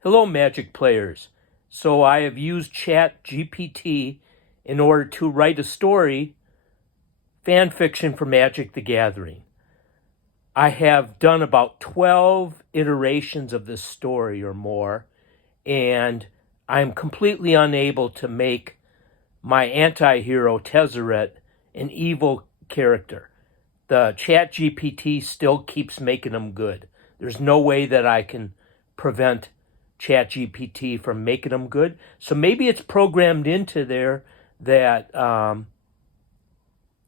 Hello, Magic players. So I have used Chat GPT in order to write a story, fan fiction for Magic the Gathering. I have done about 12 iterations of this story or more, and I'm completely unable to make my anti-hero Tezzeret an evil character. The Chat GPT still keeps making them good. There's no way that I can prevent ChatGPT from making them good. So maybe it's programmed into there that the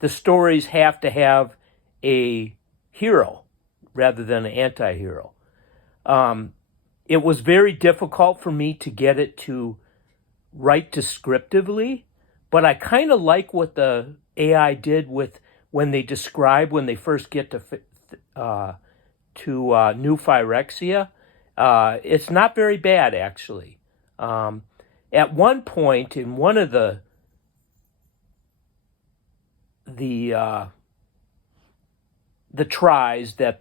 stories have to have a hero rather than an anti-hero. It was very difficult for me to get it to write descriptively, but I kind of like what the AI did with when they describe when they first get to New Phyrexia. It's not very bad, actually. At one point, in one of the tries that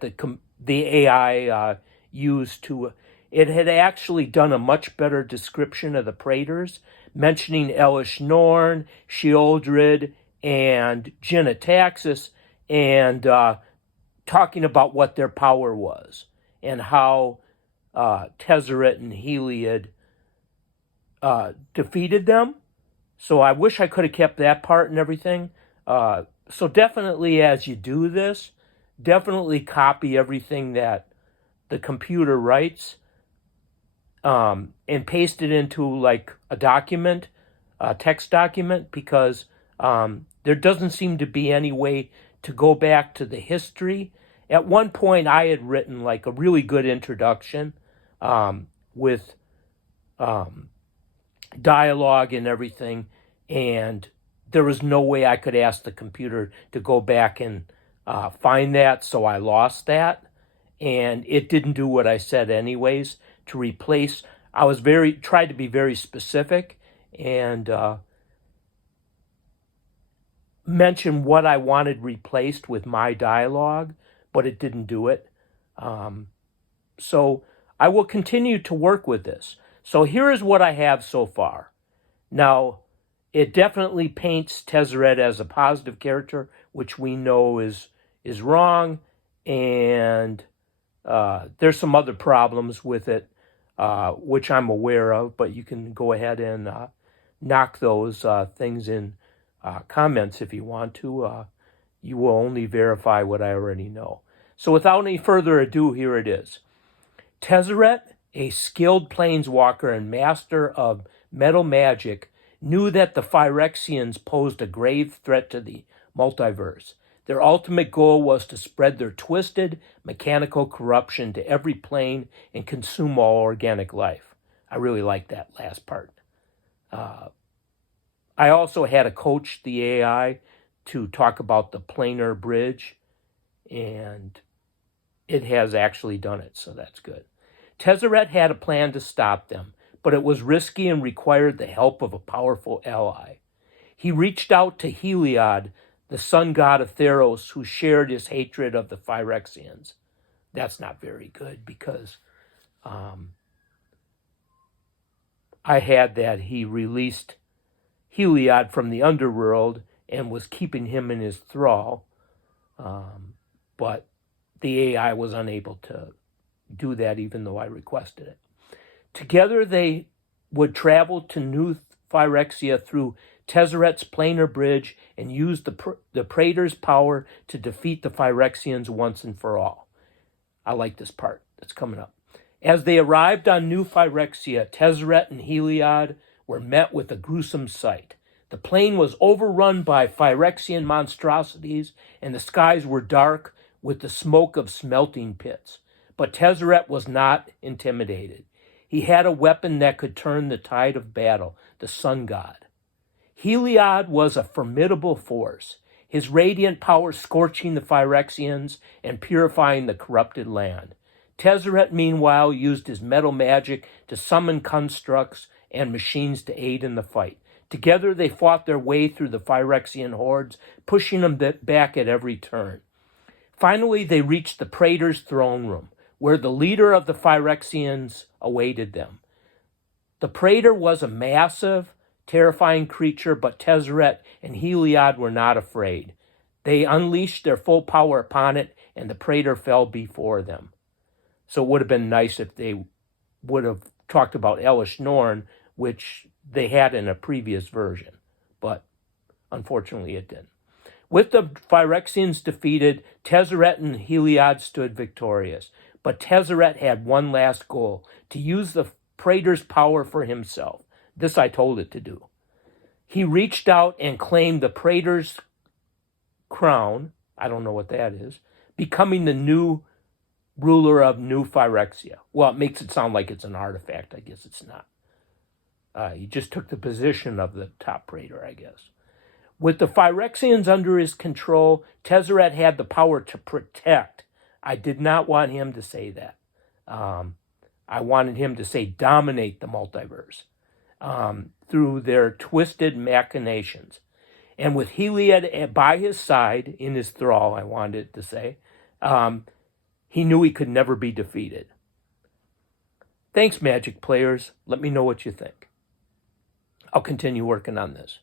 the AI used to, it had actually done a much better description of the Praetors, mentioning Elish Norn, Sheoldred, and Genetaxis, and talking about what their power was and how Tezzeret and Heliod defeated them. So I wish I could have kept that part and everything. So definitely as you do this, definitely copy everything that the computer writes and paste it into like a document, a text document, because there doesn't seem to be any way to go back to the history. At one point, I had written like a really good introduction with dialogue and everything, and there was no way I could ask the computer to go back and find that, so I lost that, and it didn't do what I said anyways. To replace, I was tried to be very specific and mention what I wanted replaced with my dialogue, but it didn't do it. So I will continue to work with this. So here is what I have so far. Now, it definitely paints Tezzeret as a positive character, which we know is wrong, and there's some other problems with it, which I'm aware of, but you can go ahead and knock those things in comments if you want to. You will only verify what I already know. So without any further ado, here it is. Tezzeret, a skilled planeswalker and master of metal magic, knew that the Phyrexians posed a grave threat to the multiverse. Their ultimate goal was to spread their twisted, mechanical corruption to every plane and consume all organic life. I really like that last part. I also had to coach the AI to talk about the planar bridge, and it has actually done it, so that's good. Tezzeret had a plan to stop them, but it was risky and required the help of a powerful ally. He reached out to Heliod, the sun god of Theros, who shared his hatred of the Phyrexians. That's not very good, because I had that he released Heliod from the underworld and was keeping him in his thrall, but the AI was unable to do that even though I requested it. Together they would travel to New Phyrexia through Tezzeret's planar bridge and use the Praetor's power to defeat the Phyrexians once and for all. I like this part that's coming up. As they arrived on New Phyrexia, Tezzeret and Heliod were met with a gruesome sight. The plain was overrun by Phyrexian monstrosities, and the skies were dark with the smoke of smelting pits. But Tezzeret was not intimidated. He had a weapon that could turn the tide of battle, the sun god. Heliod was a formidable force, his radiant power scorching the Phyrexians and purifying the corrupted land. Tezzeret, meanwhile, used his metal magic to summon constructs and machines to aid in the fight. Together they fought their way through the Phyrexian hordes, pushing them back at every turn. Finally, they reached the Praetor's throne room, where the leader of the Phyrexians awaited them. The Praetor was a massive, terrifying creature, but Tezzeret and Heliod were not afraid. They unleashed their full power upon it, and the Praetor fell before them. So it would have been nice if they would have talked about Elish Norn, which they had in a previous version, but unfortunately it didn't. With the Phyrexians defeated, Tezzeret and Heliod stood victorious. But Tezzeret had one last goal, to use the Praetor's power for himself. This I told it to do. He reached out and claimed the Praetor's crown, I don't know what that is, becoming the new ruler of New Phyrexia. Well, it makes it sound like it's an artifact. I guess it's not. He just took the position of the top Praetor, I guess. With the Phyrexians under his control, Tezzeret had the power to protect. I did not want him to say that. I wanted him to say dominate the multiverse through their twisted machinations. And with Heliod by his side, in his thrall, I wanted to say, he knew he could never be defeated. Thanks, Magic players. Let me know what you think. I'll continue working on this.